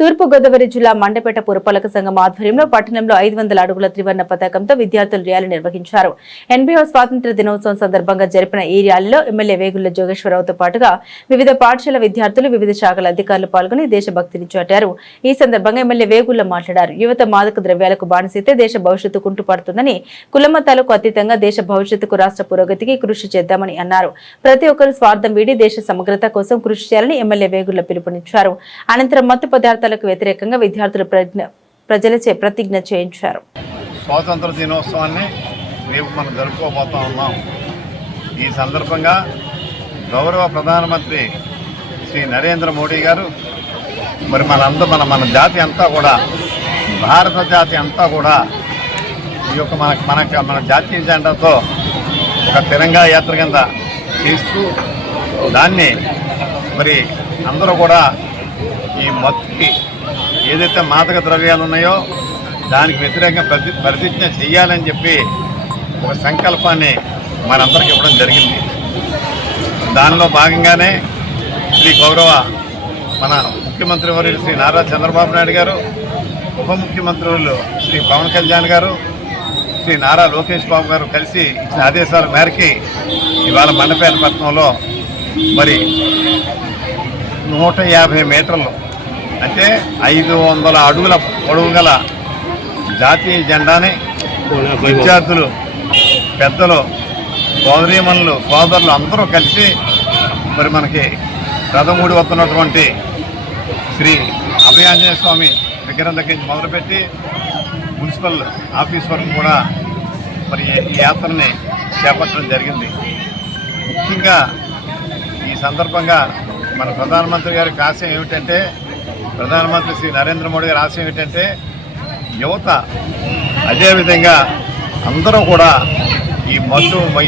తూర్పు గోదావరి జిల్లా మండపేట పురపాలక సంఘం ఆధ్వర్యంలో పట్టణంలో 500 అడుగుల త్రివర్ణ పతాకంతో విద్యార్థులు ర్యాలీ నిర్వహించారు. 80వ స్వాతంత్ర్య దినోత్సవం సందర్భంగా జరిపిన ఈ ర్యాలీలో ఎమ్మెల్యే వేగుళ్ల జోగేశ్వరరావుతో పాటుగా వివిధ పాఠశాల విద్యార్థులు, వివిధ శాఖల అధికారులు పాల్గొని దేశభక్తిని చాటారు. ఈ సందర్భంగా ఎమ్మెల్యే వేగుళ్ల మాట్లాడారు. యువత మాదక ద్రవ్యాలకు బానిసైతే దేశ భవిష్యత్తు కుంటుపడుతుందని, కులమతాలకు అతీతంగా దేశ భవిష్యత్తుకు, రాష్ట్ర పురోగతికి కృషి చేద్దామని అన్నారు. ప్రతి ఒక్కరు స్వార్థం వీడి దేశ సమగ్రత కోసం కృషి చేయాలని ఎమ్మెల్యే వేగుళ్ల పిలుపునిచ్చారు. అనంతరం మత్తు పదార్థాలకు వ్యతిరేకంగా విద్యార్థులు ప్రజలచే ప్రతిజ్ఞ చేయించారు. స్వాతంత్ర దినోత్సవాన్ని రేపు మనం జరుపుకోబోతా ఉన్నాం. ఈ సందర్భంగా గౌరవ ప్రధానమంత్రి శ్రీ నరేంద్ర మోడీ గారు మరి మన జాతి అంతా కూడా, భారత జాతి అంతా కూడా ఈ యొక్క మన జాతీయ జెండాతో ఒక తిరంగా యాత్ర కింద చేస్తూ దాన్ని మరి అందరూ కూడా ఈ మత్తుకి ఏదైతే మాదక ద్రవ్యాలు ఉన్నాయో దానికి వ్యతిరేకంగా ప్రతిజ్ఞ చేయాలని చెప్పి ఒక సంకల్పాన్ని మనందరికీ ఇవ్వడం జరిగింది. దానిలో భాగంగానే శ్రీ గౌరవ మన ముఖ్యమంత్రి వర్యులు శ్రీ నారా చంద్రబాబు నాయుడు గారు, ఉప ముఖ్యమంత్రులు శ్రీ పవన్ కళ్యాణ్ గారు, శ్రీ నారా లోకేష్ బాబు గారు కలిసి ఇచ్చిన ఆదేశాల మేరకి ఇవాళ మండపేట పట్టణంలో మరి 150 మీటర్లు అంటే 500 అడుగుల పొడవు గల జాతీయ జెండాని విద్యార్థులు, పెద్దలు, సోదరీమణులు, సోదరులు అందరూ కలిసి మరి మనకి రథమూడి వస్తున్నటువంటి శ్రీ అభయాంజనేయ స్వామి విగ్రహం దగ్గర నుంచి మొదలుపెట్టి మున్సిపల్ ఆఫీస్ వరకు కూడా మరి ఈ యాత్రని చేపట్టడం జరిగింది. ముఖ్యంగా ఈ సందర్భంగా మన ప్రధానమంత్రి గారికి ఆశయం ఏమిటంటే, ప్రధానమంత్రి శ్రీ నరేంద్ర మోడీ గారి ఆశయం ఏమిటంటే యువత అదేవిధంగా అందరూ కూడా ఈ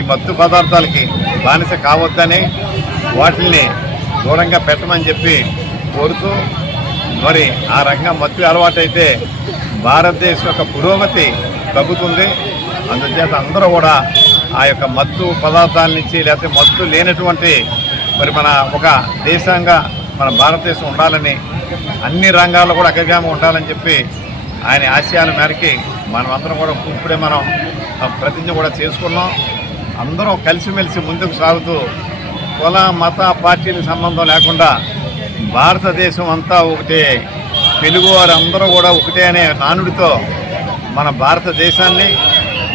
మత్తు పదార్థాలకి బానిస కావద్దని, వాటిని దూరంగా పెట్టమని చెప్పి కోరుతూ మరి ఆ రకంగా మత్తు అలవాటైతే భారతదేశం యొక్క పురోగతి తగ్గుతుంది. అందుచేత అందరూ కూడా ఆ యొక్క మత్తు పదార్థాల నుంచి, లేకపోతే మత్తు లేనటువంటి మరి మన ఒక దేశంగా మన భారతదేశం ఉండాలని, అన్ని రంగాల్లో కూడా అగ్రగామి ఉండాలని చెప్పి ఆయన ఆశయాల మేరకి మనం అందరం కూడా ఇప్పుడే మనం ప్రతిజ్ఞ కూడా చేసుకున్నాం. అందరం కలిసిమెలిసి ముందుకు సాగుతూ కుల మత పార్టీల సంబంధం లేకుండా భారతదేశం అంతా ఒకటే, తెలుగువారు అందరూ కూడా ఒకటే అనే నానుడితో మన భారతదేశాన్ని,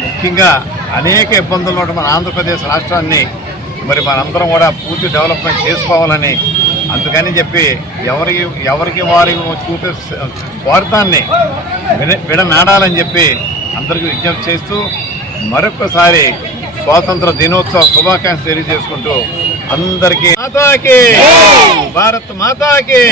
ముఖ్యంగా అనేక ఇబ్బందులు ఉన్న మన ఆంధ్రప్రదేశ్ రాష్ట్రాన్ని మరి మనందరం కూడా పూర్తి డెవలప్మెంట్ చేసుకోవాలని, అందుకని చెప్పి ఎవరికి వారి చూపే స్వార్థాన్ని విడనాడాలని చెప్పి అందరికీ విజ్ఞప్తి చేస్తూ మరొకసారి స్వాతంత్ర దినోత్సవ శుభాకాంక్షలు తెలియజేసుకుంటూ అందరికీ మాతాకి, భారత్ మాతాకి.